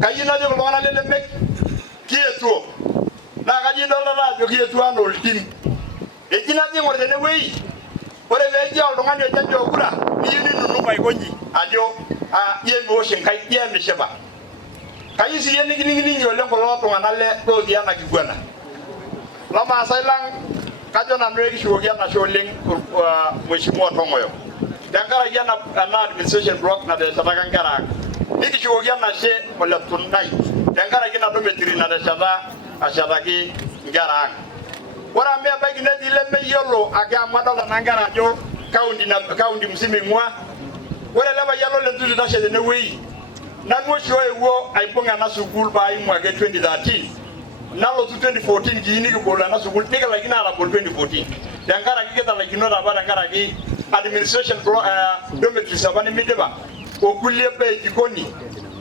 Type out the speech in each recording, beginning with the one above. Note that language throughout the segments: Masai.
Kayina jo Oltung'ani le Lemek kietuo. Na kaji dolta ajo kietuo ana oltim. Ejina jing'or tenewei. Ore peeji Oltung'ani ojo Kura niyieu ninunuk Aikoji ajo yemiosh enkai Emishipa. Kayieu siyie nikining'uninye oleng kulo tung'anak lotii ena kiguana. Lamaasai lang kajo nanu ekishukoki enashe oleng Mheshimiwa Tongoyo. Tenkaraki ena administration block nateshetaka nkera ang. Nikishukoki enashe ole Tunai. Tenkaraki ina dormitory ashetaki nkera ang. Ore amu ebaiki netii lemeyiolo ake amu adolta naa nkera ajo kaunti musima ing'ua. Ore ele payian le Ntutu tashe tenewei. Nanu oshi oewuo aibung ena sukuul paaimua ake 2013. Nalotu 2014 kii nikibol ena sukuul nikilaikino atabol 2014. Tenkaraki kitalaikinote apa tenkaraki administration dormitories apa nimidipa okulie baa ejikoni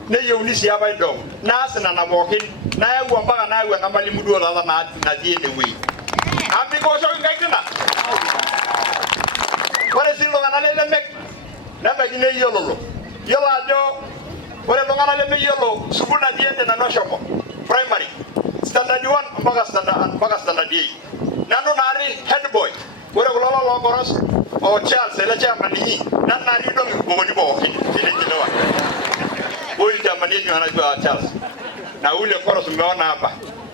neyieuni sii apa aidong. Naas nena pookin nayau mpaka nayau ena malimuni duo taata natii enewei. Ami kooshoki nkaik ina. Ore sii iltung'anak le Lemek nebaiki neyiololo. Yiolo ajo ore iltung'anak lemeyiolo sukuul natii ende nanu ashomo primary standard 1 mpaka standard 8. Nanu naari head boy. Ore kulo loogoros o Charles ele chairman inyi nanu naari idong ikubokoni pookin tenechelewa. Huyu chairman yetu anaitwa Charles. Na ule koros umeona hapa.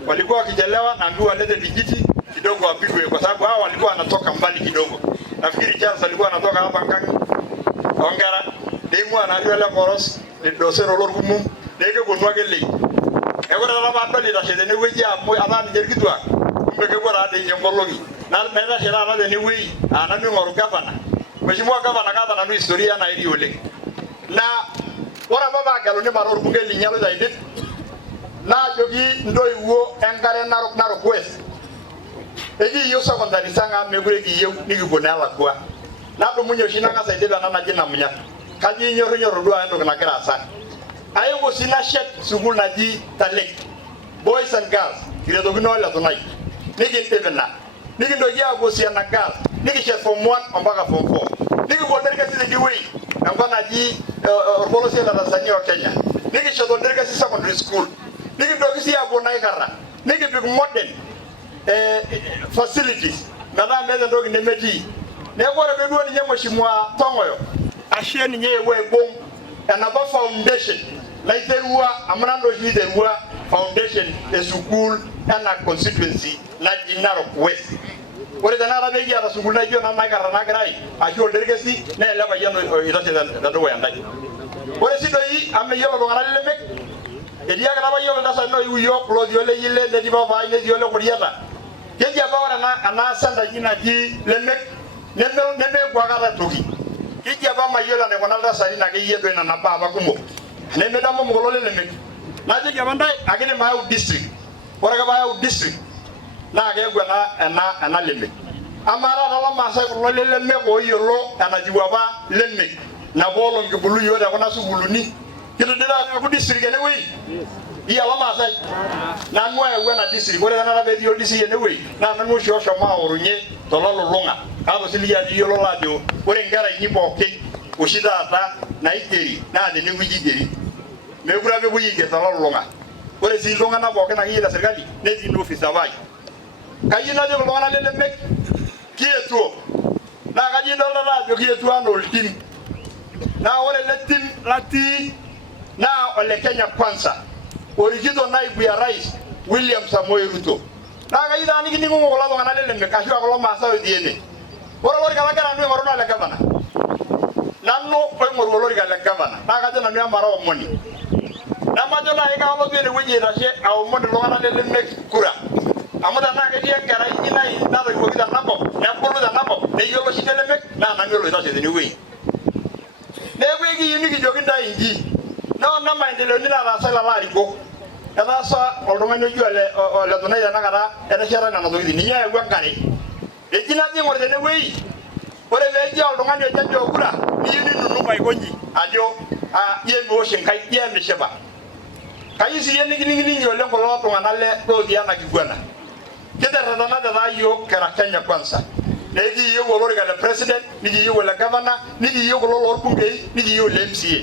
Walikuwa wakichelewa naambiwa walete vijiti kidogo wapigwe kwa sababu hao walikuwa wanatoka mbali kidogo. Nafikiri Charles alikuwa anatoka hapa Ngangi. Ongera demu anaariwa ile koros ndosero lorkumum deke gonwake lei. Ekora laba ndoli tashe tenewueji amu athani jerkitwa kumbe kebora ade nyongologi. Na meta shira ata tenewueji nanu ing'oru gavana. Mheshimiwa gavana kaata nanu historia na eri oleng. Na ore apa paageluni mara orbunkei linyalo aidip naajoki ntoiwuo enkare Narok West. Ekiyieu secondary sanga mekure kiyieu nikipuo neelakua. Nadumunye oshi nang'as aidip ena naji Namunyak. Kaji inyorr duo entoki nagira aasa. Aewuo sii nashet sukuul naji Lemek Boys and Girls kiretokino ole Tunai. Nikindip ina. Nikintoki aapuo sii ena girls. Nikishet form 1 mpaka form 4. Nikipuo olderkesi tidie enkop naji orpolosie le Tanzania o Kenya. Nikishet olderkesi secondary school. Nikintoki sii aapuo Naikara. Nikipik modern facilities. Metaa meeta entoki nemetii. Neeku ore peeduo ninye Mheshimiwa Tongoyo ashe ninye eewuo aibung enapa foundation naiterua amu nanu oshi iterua foundation esukuul ena constituency naji Narok West. Ore tenakata pekiata sukuul naijo Naikara nagirai ashu olderkesi naa ele payian oitashe tedukuya ntae. Ore sii doi amu meyiolo iltung'anak le Lemek etii ake apa yiok iltasati oiu yiok lotii ole Yile netii papai netii ole Kuriata. Keji apa ore ena center naji Lemek nemepuo akata toki. Keji apa mayiolo enaikuna iltasati nakeyie duo nena baa apa kumok. Nemedamu kulo le Lemek. Najoki apa ntae akidim ayau district. Ore ake paayau district naa keeku ena Lemek. Amaa taata lamaasai kulo le Lemek ooyiolo enatiu apa Lemek napa olong'i kibulu yiok tekuna sukuuluni. Kitudita aku district enewei. Iya lamaasai. Nanu ayau ena district. Ore tenakata peetii district enewei naa nanu oshi oshomo aorunye tololulung'a. Kaata osiligi ajo iyiololo ajo ore nkera inyi pookin oshi taata naigeri naa tenewueji igeri. Mekure apa epuoi aiger tololulung'a. Ore sii iltung'anak pookin akeyie le serkali netii ina office apa ai. Kayieu najoki iltung'anak le Lemek kietuo. Naa kaji idolta ajo kietuo ana oltim. Naa ore ele tim latii naa ole Kenya kwanza. Orikito naibu ya rais William Samoei Ruto. Naa kayieu taa nikining'u kulo tung'anak le Lemek ashu kulo maasai otii ene. Ore olorika lagira nanu aing'oru naa le gavana. Nanu oing'oru olorika le gavana. Naa kajo nanu emara omoni. Namajo naaji kalotu enewueji aitashe aomon iltung'anak le Lemek kura. Amu tenaa ketii enkerai inyi natoiwuoki tenakop nebulu tenakop neyiolo oshi Lemek naa nanu oloitashe tenewueji. Neeku ekiyieu nikijoki ntae inji. Nona maendeleoni nataasa lelo arikok. Etaasa oltung'ani oji ole Tunai tenakata etesheta nena tokitin. Ninye oyawua enkare. Eji naji ing'or tenewueji. Ore peeji oltung'ani ojo Kura niyieu ninunuk Aikoji ajo yemiosh enkai Emishipa. Kayieu siyie nikining'uninye oleng kulo tung'anak lotii ena kiguana. Kiterretenate taa yiok kira Kenya kwanza. Nekiyieu olorika le president, nikiyieu ole gavana, nikiyieu kulo loorbungei, nikiyieu le MCA.